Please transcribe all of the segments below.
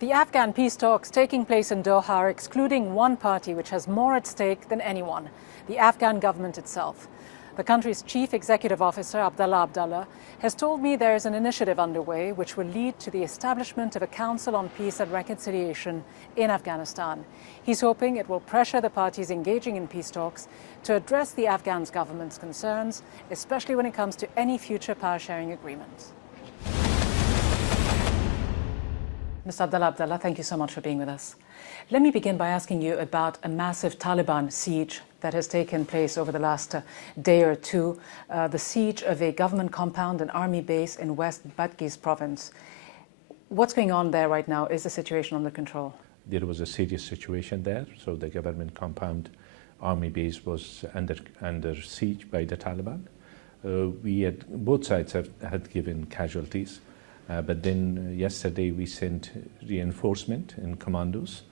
The Afghan peace talks taking place in Doha are excluding one party which has more at stake than anyone, the Afghan government itself. The country's chief executive officer, Abdullah Abdullah, has told me there is an initiative underway which will lead to the establishment of a Council on Peace and Reconciliation in Afghanistan. He's hoping it will pressure the parties engaging in peace talks to address the Afghan government's concerns, especially when it comes to any future power-sharing agreements. Mr. Abdullah Abdullah, thank you so much for being with us. Let me begin by asking you about a massive Taliban siege that has taken place over the last day or two, the siege of a government compound, an army base in West Badghis province. What's going on there right now? Is the situation under control? There was a serious situation there, so the government compound army base was under siege by the Taliban. Both sides had given casualties. But then yesterday we sent reinforcement in commandos.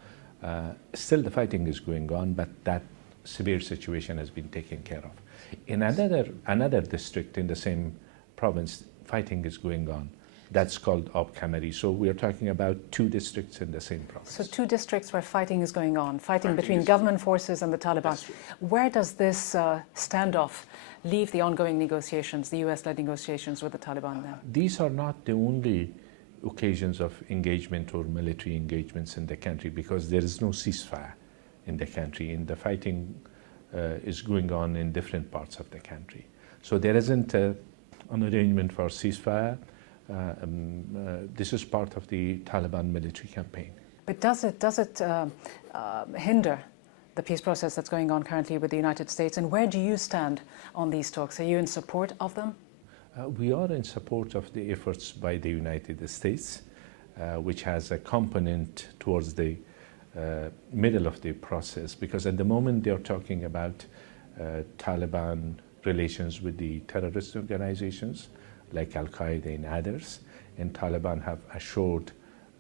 Still the fighting is going on, but that severe situation has been taken care of. In another district in the same province, fighting is going on. That's called Kamari. So we are talking about two districts in the same province. So two districts where fighting is going on, fighting between government forces and the Taliban. Where does this standoff leave the ongoing negotiations, the US-led negotiations with the Taliban then? These are not the only occasions of engagement or military engagements in the country, because there is no ceasefire in the country, and the fighting is going on in different parts of the country. So there isn't an arrangement for ceasefire. This is part of the Taliban military campaign. But does it hinder the peace process that's going on currently with the United States? And where do you stand on these talks? Are you in support of them? We are in support of the efforts by the United States, which has a component towards the middle of the process, because at the moment they are talking about Taliban relations with the terrorist organizations like Al-Qaeda and others, and Taliban have assured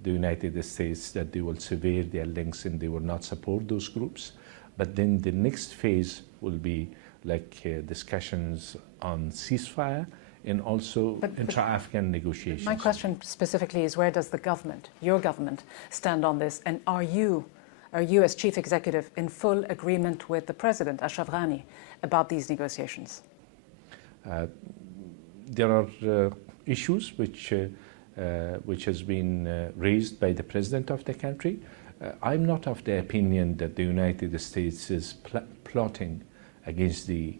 the United States that they will sever their links and they will not support those groups. But then the next phase will be like discussions on ceasefire and also intra-Afghan negotiations. My question specifically is, where does the government, your government, stand on this? And are you as chief executive in full agreement with the president, Ashraf Ghani, about these negotiations? There are issues which has been raised by the president of the country. I'm not of the opinion that the United States is plotting against the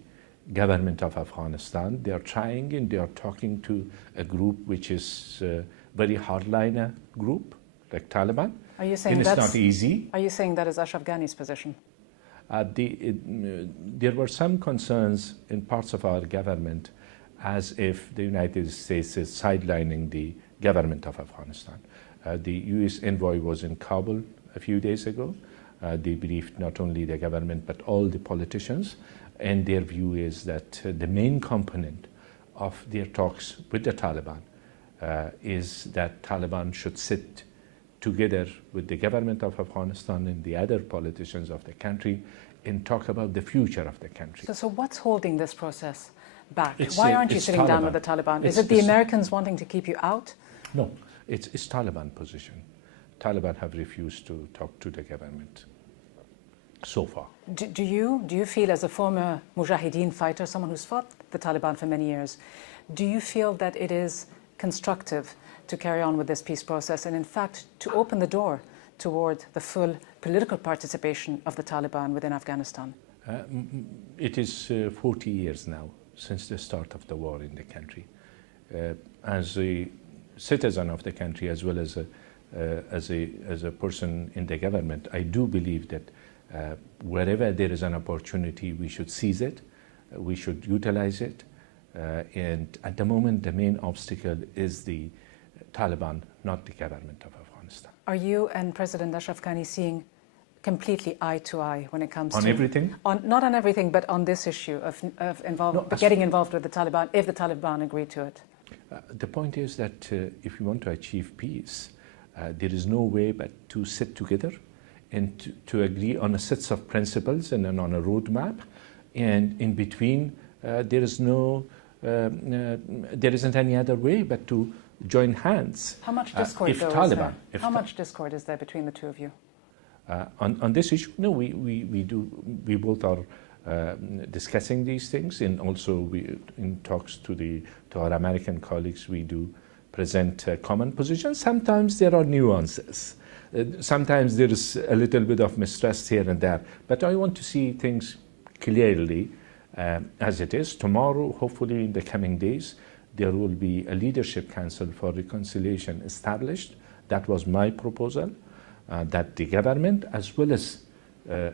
government of Afghanistan. They are trying, and they are talking to a group which is a very hardliner group, like Taliban. Are you saying it's not easy? Are you saying that is Ashraf Ghani's position? There were some concerns in parts of our government as if the United States is sidelining the government of Afghanistan. The US envoy was in Kabul a few days ago. They briefed not only the government but all the politicians, and their view is that the main component of their talks with the Taliban is that Taliban should sit together with the government of Afghanistan and the other politicians of the country and talk about the future of the country. So what's holding this process back? Why aren't you sitting down with the Taliban? Is it the Americans wanting to keep you out? No, it's Taliban position. Taliban have refused to talk to the government so far. Do you feel, as a former Mujahideen fighter, someone who's fought the Taliban for many years, do you feel that it is constructive to carry on with this peace process and in fact to open the door toward the full political participation of the Taliban within Afghanistan? It is 40 years now since the start of the war in the country. As a citizen of the country, as well as a person in the government, I do believe that wherever there is an opportunity, we should seize it, we should utilize it. And at the moment, the main obstacle is the Taliban, not the government of Afghanistan. Are you and President Ashraf Ghani seeing completely eye to eye when it comes to... On everything? Not on everything, but on this issue of getting involved with the Taliban, if the Taliban agree to it? The point is that if you want to achieve peace, there is no way but to sit together and to agree on a set of principles and on a roadmap. And in between, there is no there isn't any other way but to join hands. How much discord, if though, Taliban, is there? How much discord is there between the two of you? On this issue, no, we both are discussing these things, and also in talks to our American colleagues, we do present common positions. Sometimes there are nuances. Sometimes there is a little bit of mistrust here and there. But I want to see things clearly as it is. Tomorrow, hopefully in the coming days, there will be a leadership council for reconciliation established. That was my proposal, that the government as well as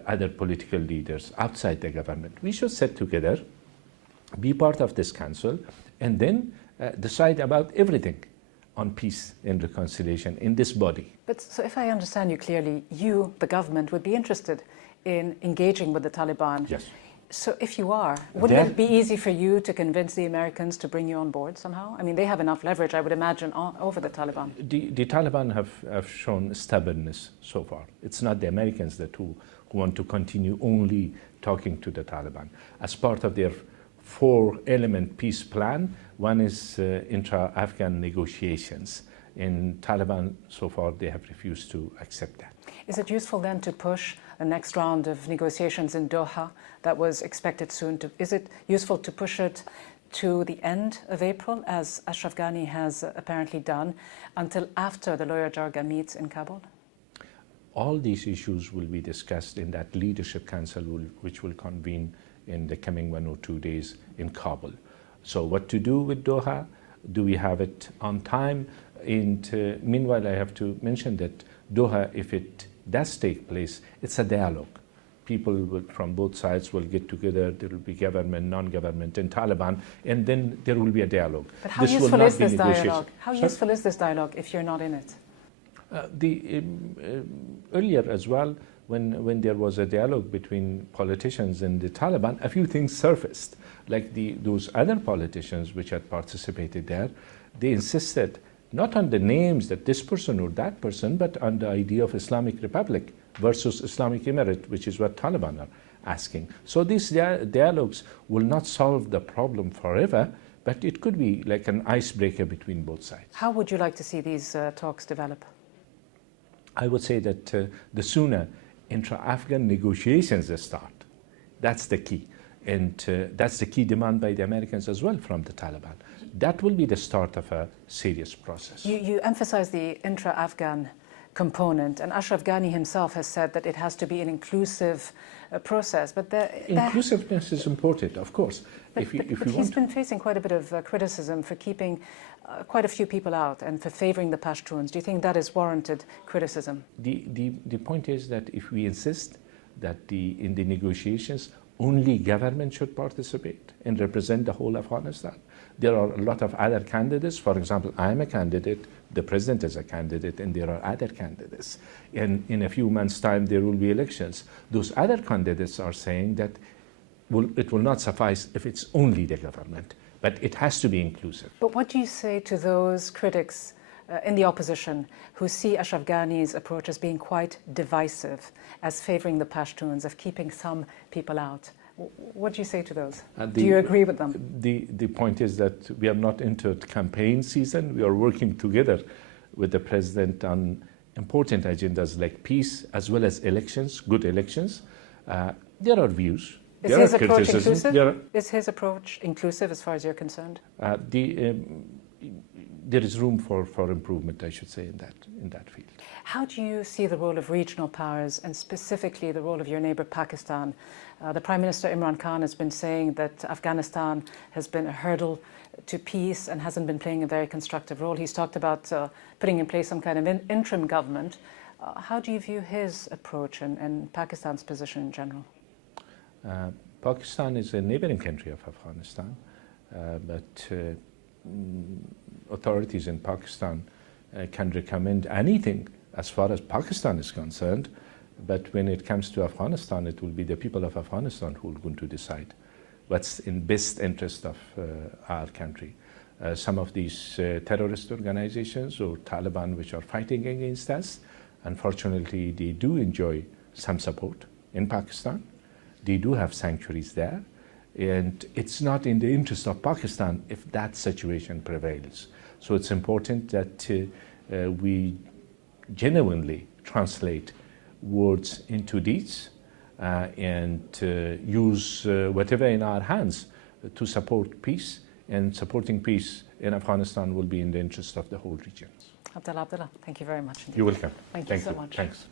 other political leaders outside the government, we should sit together, be part of this council, and then decide about everything on peace and reconciliation in this body. But so if I understand you clearly, you, the government, would be interested in engaging with the Taliban. Yes. So if you are, wouldn't it be easy for you to convince the Americans to bring you on board somehow? I mean, they have enough leverage, I would imagine, over the Taliban. The Taliban have shown stubbornness so far. It's not the Americans who want to continue only talking to the Taliban. As part of their 4-element peace plan, one is intra-Afghan negotiations. In Taliban, so far, they have refused to accept that. Is it useful then to push the next round of negotiations in Doha that was expected soon? Is it useful to push it to the end of April, as Ashraf Ghani has apparently done, until after the Loya Jirga meets in Kabul? All these issues will be discussed in that leadership council which will convene in the coming 1 or 2 days in Kabul. So what to do with Doha? Do we have it on time? And meanwhile, I have to mention that Doha, if it does take place, it's a dialogue. People from both sides will get together. There will be government, non-government, and Taliban, and then there will be a dialogue. But how useful is this dialogue? How useful is this dialogue if you're not in it? Earlier as well, when there was a dialogue between politicians and the Taliban, a few things surfaced. Like those other politicians which had participated there, they insisted not on the names that this person or that person, but on the idea of Islamic Republic versus Islamic Emirate, which is what Taliban are asking. So these dialogues will not solve the problem forever, but it could be like an icebreaker between both sides. How would you like to see these talks develop? I would say that the sooner intra-Afghan negotiations start, that's the key. And that's the key demand by the Americans as well from the Taliban. That will be the start of a serious process. You emphasize the intra-Afghan component, and Ashraf Ghani himself has said that it has to be an inclusive process. But inclusiveness is important, of course. But he's been facing quite a bit of criticism for keeping quite a few people out and for favoring the Pashtuns. Do you think that is warranted criticism? The point is that if we insist that in the negotiations only government should participate and represent the whole of Afghanistan, there are a lot of other candidates. For example, I am a candidate, the president is a candidate, and there are other candidates. And in a few months' time, there will be elections. Those other candidates are saying that it will not suffice if it's only the government, but it has to be inclusive. But what do you say to those critics in the opposition who see Ashraf Ghani's approach as being quite divisive, as favouring the Pashtuns, of keeping some people out? What do you say to those? Do you agree with them? The point is that we are not into campaign season. We are working together with the president on important agendas like peace as well as elections, good elections. There are views. Is his approach inclusive? Is his approach inclusive as far as you're concerned? There is room for improvement, I should say, in that field. How do you see the role of regional powers, and specifically the role of your neighbour Pakistan? The Prime Minister Imran Khan has been saying that Afghanistan has been a hurdle to peace and hasn't been playing a very constructive role. He's talked about putting in place some kind of interim government. How do you view his approach and Pakistan's position in general? Pakistan is a neighbouring country of Afghanistan, but authorities in Pakistan can recommend anything as far as Pakistan is concerned, but when it comes to Afghanistan, it will be the people of Afghanistan who are going to decide what's in best interest of our country. Some of these terrorist organizations or Taliban which are fighting against us, unfortunately, they do enjoy some support in Pakistan. They do have sanctuaries there, And it's not in the interest of Pakistan if that situation prevails. So it's important that we genuinely translate words into deeds and use whatever in our hands to support peace. And supporting peace in Afghanistan will be in the interest of the whole region. Abdullah, thank you very much indeed. You're welcome. Thank you so much. Thanks.